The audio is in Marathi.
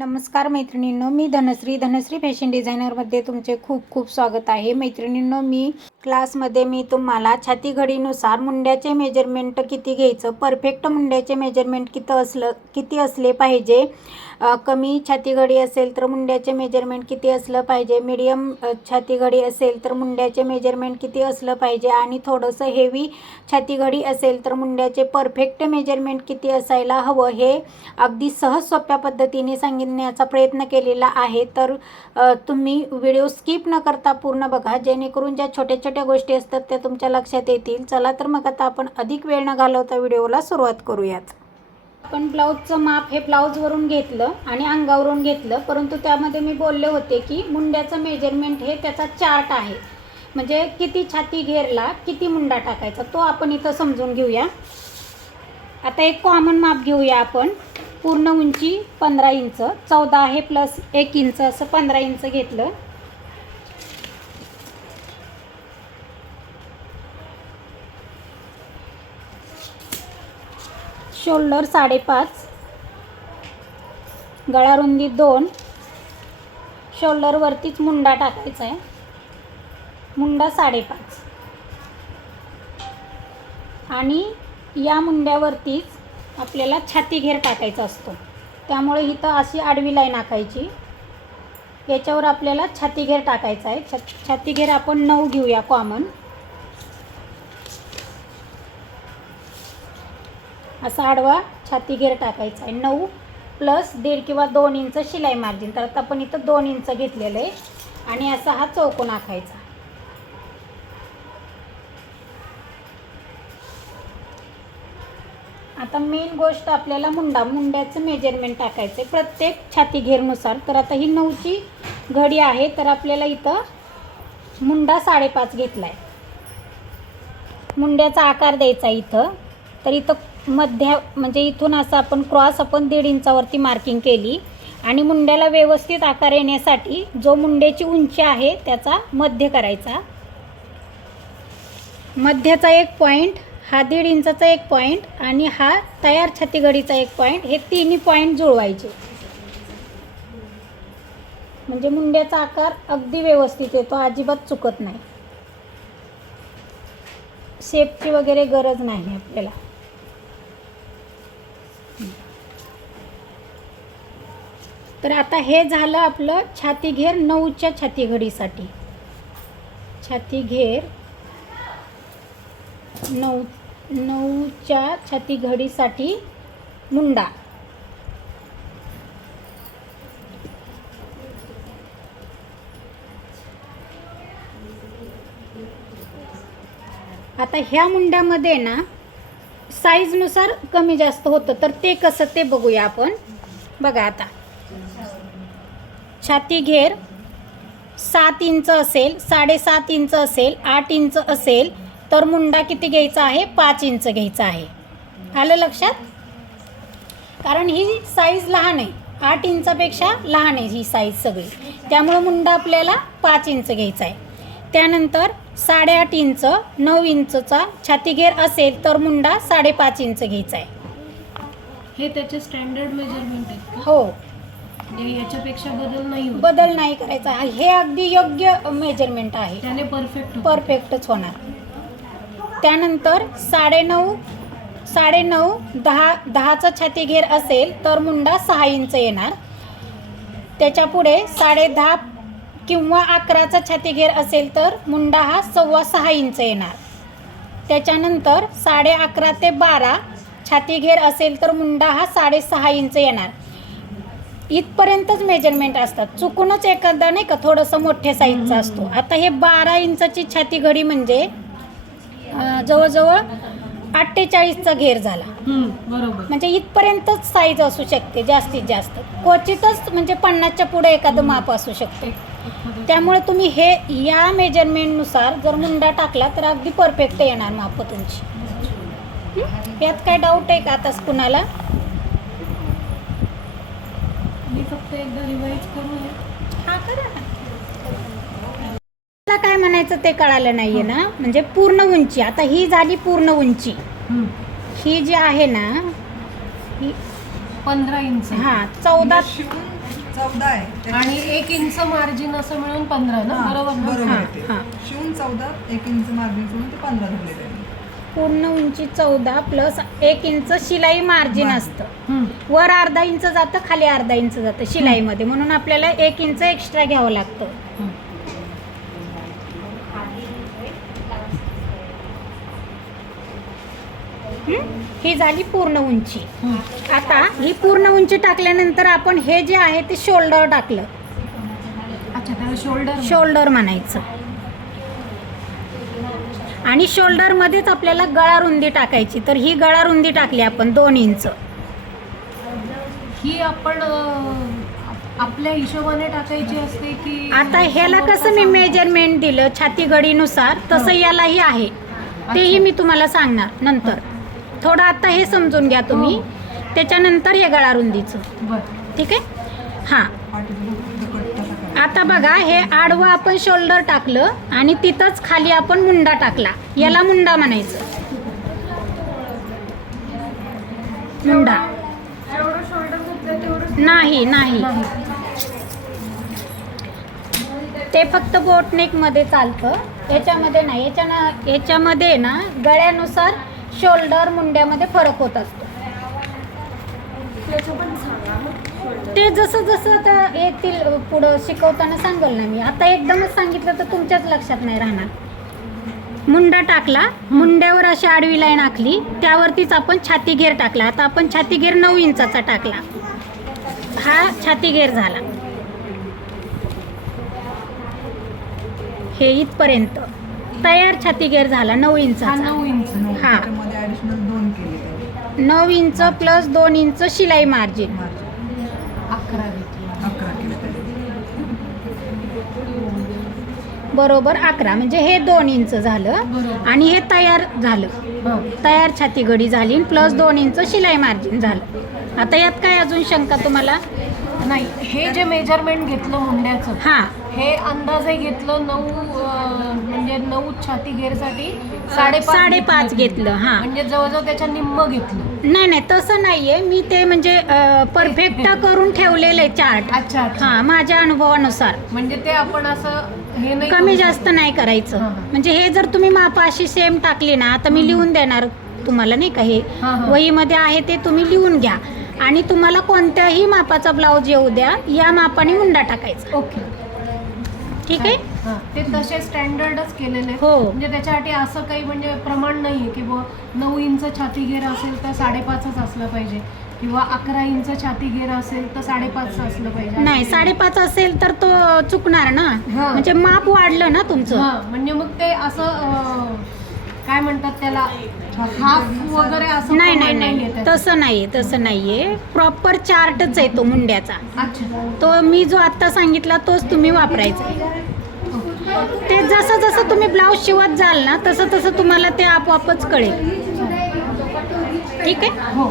नमस्कार मैत्रिणींनो मी धनश्री. धनश्री फॅशन डिझायनरमध्ये तुमचे खूप खूप स्वागत आहे. मैत्रिणींनो मी क्लासमध्ये मी तुम्हाला छाती घडीनुसार मुंड्याचे मेजरमेंट किती घ्यायचं परफेक्ट मुंड्याचे मेजरमेंट किती असलं किती असले पाहिजे कमी छाती घडी असेल तर मुंड्याचे मेजरमेंट किती असलं पाहिजे? मीडियम छाती घडी असेल तर मुंड्याचे मेजरमेंट किती असलं पाहिजे? आणि थोडंसं हेवी छातीघडी असेल तर मुंड्याचे परफेक्ट मेजरमेंट किती असायला हवं? हे अगदी सहज सोप्या पद्धतीने सांगण्याचा प्रयत्न केलेला आहे. तर तुम्ही व्हिडिओ स्किप न करता पूर्ण बघा. जेणेकरून ज्या छोट्या छोट्या गोष्टी असतात त्या तुमच्या लक्षात येतील. चला तर मग आता आपण अधिक वेळ न घालवता व्हिडिओला सुरुवात करूयात. आपण ब्लाऊजचं माप हे ब्लाऊजवरून घेतलं आणि अंगावरून घेतलं. परंतु त्यामध्ये मी बोलले होते की मुंड्याचं मेजरमेंट हे त्याचा चार्ट आहे. म्हणजे किती छाती घेरला किती मुंडा टाकायचा तो आपण इथं समजून घेऊया. आता एक कॉमन माप घेऊया आपण. पूर्ण उंची पंधरा इंच चौदा आहे प्लस एक इंच असं पंधरा इंच घेतलं. शोल्डर साडेपाच गळारुंदी दोन. शोल्डरवरतीच मुंडा टाकायचा आहे. मुंडा साडेपाच. आणि या मुंड्यावरतीच आपल्याला छाती घेर टाकायचा असतो. त्यामुळे इथं अशी आडवी लाईन आखायची. याच्यावर आपल्याला छाती घेर टाकायचा आहे. छ छाती घेर आपण नऊ घेऊया कॉमन असा आडवा छाती घेर टाकायचा आहे. नऊ प्लस दीड किंवा दोन इंच शिलाई मार्जिन तर आता आपण इथं दोन इंच घेतलेलं आहे. आणि असा हा चौकोन आखायचा. आता मेन गोष्ट आपल्याला मुंडा मुंड्याचं मेजरमेंट टाकायचं आहे प्रत्येक छाती घेरनुसार. तर आता ही नऊची घडी आहे तर आपल्याला इथं मुंडा साडेपाच घेतला आहे मुंड्याचा आकार द्यायचा इथं. तर इथं मध्या म्हणजे इथून असं आपण क्रॉस आपण दीड इंचावरती मार्किंग केली. आणि मुंड्याला व्यवस्थित आकार येण्यासाठी जो मुंड्याची उंची आहे त्याचा मध्य करायचा. मध्याचा एक पॉईंट हा दीड इंचाचा एक पॉईंट आणि हा तयार छातीगडीचा एक पॉईंट हे तिन्ही पॉईंट जुळवायचे. म्हणजे मुंड्याचा आकार अगदी व्यवस्थित येतो अजिबात चुकत नाही. शेपची वगैरे गरज नाही आपल्याला. तर आता हे झालं आपलं छाती घेर नऊच्या छाती घडीसाठी छाती घेर नऊ नऊच्या छाती घडीसाठी मुंडा. आता ह्या मुंड्यामध्ये ना साईजनुसार कमी जास्त होतं तर ते कसं ते बघूया आपण. बघा आता. छाती घेर सात इंच असेल साडेसात इंच असेल आठ इंच असेल तर मुंडा किती घ्यायचा आहे? पाच इंच घ्यायचा आहे. आलं लक्षात? कारण ही साईज लहान आहे. आठ इंचापेक्षा लहान आहे ही साईज सगळी. त्यामुळं मुंडा आपल्याला पाच इंच घ्यायचा आहे. त्यानंतर साडेआठ इंच नऊ इंचचा छातीघेर असेल तर मुंडा साडेपाच इंच घ्यायचा आहे. हे त्याचे स्टँडर्ड मेजरमेंट आहेत हो. म्हणजे याच्यापेक्षा बदल नाही होत. बदल नाही करायचा. हे अगदी योग्य मेजरमेंट आहे. त्याने परफेक्ट परफेक्टच होणार. त्यानंतर साडेनऊ साडेनऊ दहा दहाचा छाती घेर असेल तर मुंडा सहा इंच येणार. त्याच्या पुढे साडे दहा किंवा अकराचा छाती घेर असेल तर मुंडा हा सव्वा सहा इंच येणार. त्याच्यानंतर साडे अकरा ते बारा छाती घेर असेल तर मुंडा हा साडेसहा इंच येणार. इथपर्यंतच मेजरमेंट असतात. चुकूनच एखादा नाही का थोडंसं मोठ्या साईजचा असतो. आता हे बारा इंचाची छाती घडी म्हणजे जवळजवळ अठ्ठेचाळीसचा घेर झाला. बरोबर. म्हणजे इथपर्यंतच साईज असू शकते जास्तीत जास्त. क्वचितच म्हणजे पन्नासच्या पुढे एखादं माप असू शकते. त्यामुळे तुम्ही हे या मेजरमेंटनुसार जर मुंडा टाकला तर अगदी परफेक्ट येणार माप तुमची? यात काय डाऊट आहे का आताच कुणाला मी फक्त एकदा रिवाईज करूया हा करा ना. मला काय म्हणायचं ते कळालं नाहीये ना? म्हणजे पूर्ण उंची. आता ही झाली पूर्ण उंची. ही जी आहे ना ही पंधरा इंच हा चौदा चौदा आहे. आणि एक इंच मार्जिन असं मिळून पंधरा ना? बरोबर ना? बरोबर हा, आहे ते. हा. शिवून चौदा एक इंच मार्जिन सोडून ते पंधरा धरलेलं आहे पूर्ण उंची चौदा प्लस एक इंच शिलाई मार्जिन. असतं. वर अर्धा इंच जातं खाली अर्धा इंच जातं शिलाईमध्ये म्हणून आपल्याला एक इंच एक्स्ट्रा घ्यावं लागतं. हं? झाली पूर्ण उंची. आता ही पूर्ण उंची टाकल्यानंतर आपण हे जे आहे ते शोल्डर टाकलं शोल्डर शोल्डर म्हणायचं आणि शोल्डर मध्येच आपल्याला गळा रुंदी टाकायची. तर ही गळा रुंदी टाकली आपण दोन इंच. ही आपण आपल्या हिशोबाने टाकायची असते की आता ह्याला कसं मी मेजरमेंट दिलं? छाती घडीनुसार तसं यालाही आहे. तेही मी तुम्हाला सांगणार नंतर. थोडं आता हे समजून घ्या तुम्ही. त्याच्यानंतर हे गळा रुंदीचं. ठीक आहे? हां पाठीचं फक्त कट कसा करायचा आता बघा हे आडवं आपण शोल्डर टाकलं आणि तिथंच खाली आपण मुंडा टाकला. याला मुंडा म्हणायचं. मुंडा. नाही नाही. ते फक्त बोटनेकमध्ये चालतं. याच्यामध्ये नाही. याच्या याच्यामध्ये ना गळ्यानुसार शोल्डर मुंड्यामध्ये फरक होत असतो. ते जसं जसं आता येतील पुढं शिकवताना सांगेल ना मी. आता एकदमच सांगितलं तर तुमच्याच लक्षात नाही राहणार. मुंडा टाकला मुंड्यावर अशी आडवी लाईन आखली त्यावरतीच आपण छाती घेर टाकला. आता आपण छाती घेर नऊ इंचाचा टाकला. हा छाती घेर झाला. हे इथपर्यंत. तयार छाती घेर झाला नऊ इंचाचा. नऊ इंच हा. नऊ इंच प्लस दोन इंच शिलाई मार्जिन अकरा घेतली अकरा केले त्याने बरोबर अकरा. म्हणजे हे दोन इंच झालं आणि हे तयार झालं. हो. तयार छाती घडी झाली प्लस दोन इंच शिलाई मार्जिन झालं. आता यात काय अजून शंका तुम्हाला? नाही हे जे मेजरमेंट घेतलं मुंड्याचं हां. हे अंदाजे घेतलं नऊ म्हणजे नऊ छाती घेरसाठी साडेपाच साडेपाच घेतलं हां. म्हणजे जवळजवळ त्याच्या निम्म घेतलं. नाही नाही तसं नाहीये. मी ते म्हणजे परफेक्ट करून ठेवलेलं आहे चार्ट अच्छा. हां माझ्या अनुभवानुसार. म्हणजे ते आपण असं हे नाही कमी जास्त नाही करायचं. हां, हां. म्हणजे हे जर तुम्ही माप अशी सेम टाकली ना आता मी लिहून देणार तुम्हाला नाही का हे. हां, हां. वहीमध्ये आहे ते तुम्ही लिहून घ्या. आणि तुम्हाला कोणत्याही मापाचा ब्लाऊज येऊ द्या या मापाने मुंडा टाकायचा. ओके. ठीक आहे? हां, ते तसे स्टँडर्डच केलेले आहेत. हो. म्हणजे त्याच्यासाठी असं काही म्हणजे प्रमाण नाही आहे की बुवा नऊ इंच छाती घेर असेल तर साडेपाचच असलं पाहिजे. किंवा अकरा इंच छाती घेर असेल तर साडेपाच असलं पाहिजे. नाही साडेपाच असेल तर तो चुकणार ना? हां. म्हणजे माप वाढलं ना तुमचं? हां, म्हणजे मग ते असं अं, काय म्हणतात त्याला हाफ वगैरे असं नाही नाही प्रमाण नाही. त्याचं. तसं नाहीये तसं नाहीये. प्रॉपर चार्टच आहे तो मुंड्याचा. अच्छा. तो मी जो आत्ता सांगितला तोच तुम्ही वापरायचा ते जसं जसं तुम्ही ब्लाऊज शिवत जाल ना तसं तसं तुम्हाला ते आपोआपच कळेल. ठीक आहे? हो.